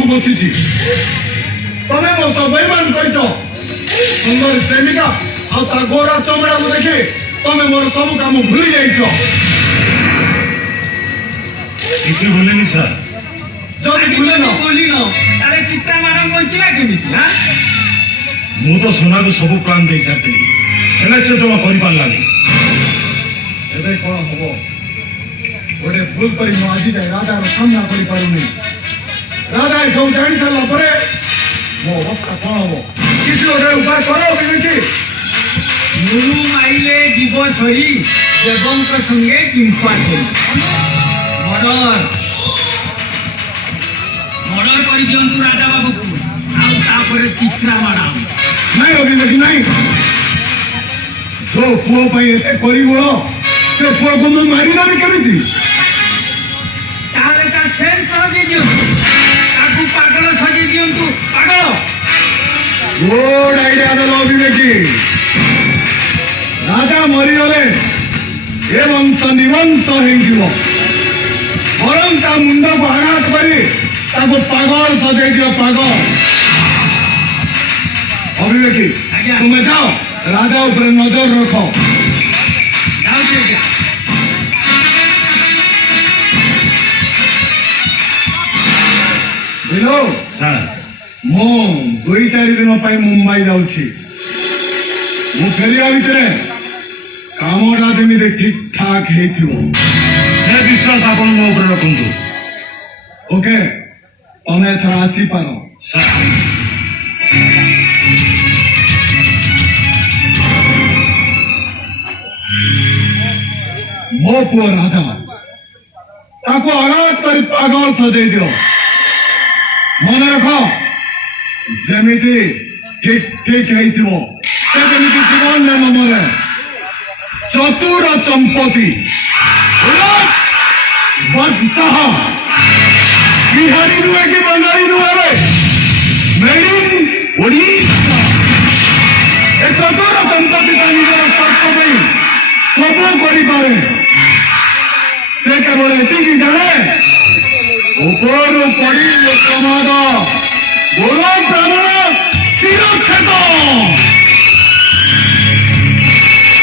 को बसी तमें मो सब बेईमान कर सुंदर प्रेमिका आ गोरा चमड़ा को देखे तमें मोर सब काम भूली जाइछ किसी भूलेनी सर जब भूलन अरे चित्रा मैडम बचिला केमिति हां मु तो सोना को सब प्राण दे सारती हेले से जमा करि पारलानी एबे कोन हबो गोटे भूल करी मो आज जाए राजा सामना करि पारुनी राजा सब जानी सारा परे मो अवस्था कोन हबो किसी गोटे उपाय करो बिमिति मुरु माइले जीव सही देवं का संगे किंपा करी मर्डर कर दिंतु राजा बाबू को चित्रा मैडम नहीं अभिलेखी नहीं जो पुओ एते करी से पुओ को मुझे मारी ना केमिति ताले ता सेन सजी दियंतु ताकू पागल सजी दियंतु पागल गुड आइडिया देलो अभिलेखी राजा मरीगले ए वंश निवंश हो बरं ता मुंड को आघात करी ताको पागल सजाई दियो पागल अभिलेखी तुम्हें जाओ राजा ऊपर नजर रखो बिलो सर मु 2-4 दिन मुंबई जाऊँगी मु फेरिया भितर कामटा जमी ठीक ठाक विश्वास आपण मो ऊपर रखंतु ओके तमें एथर आसी पार सर मो पुओ राजा ताको आघात कर पागल सजाई दियो मन रख जमीती ठीक ठीक जमीती जीवन नाम मरे चतुर चंपती बदशाह बिहारी नुहे कि बंगाली नुहे मेड इन ओडिशा ए चतुर चंपती का निजर स्वार्थ सब करे से केवल एति जाने ऊपर पड़ी समाज गोर प्राण शिरक्षेद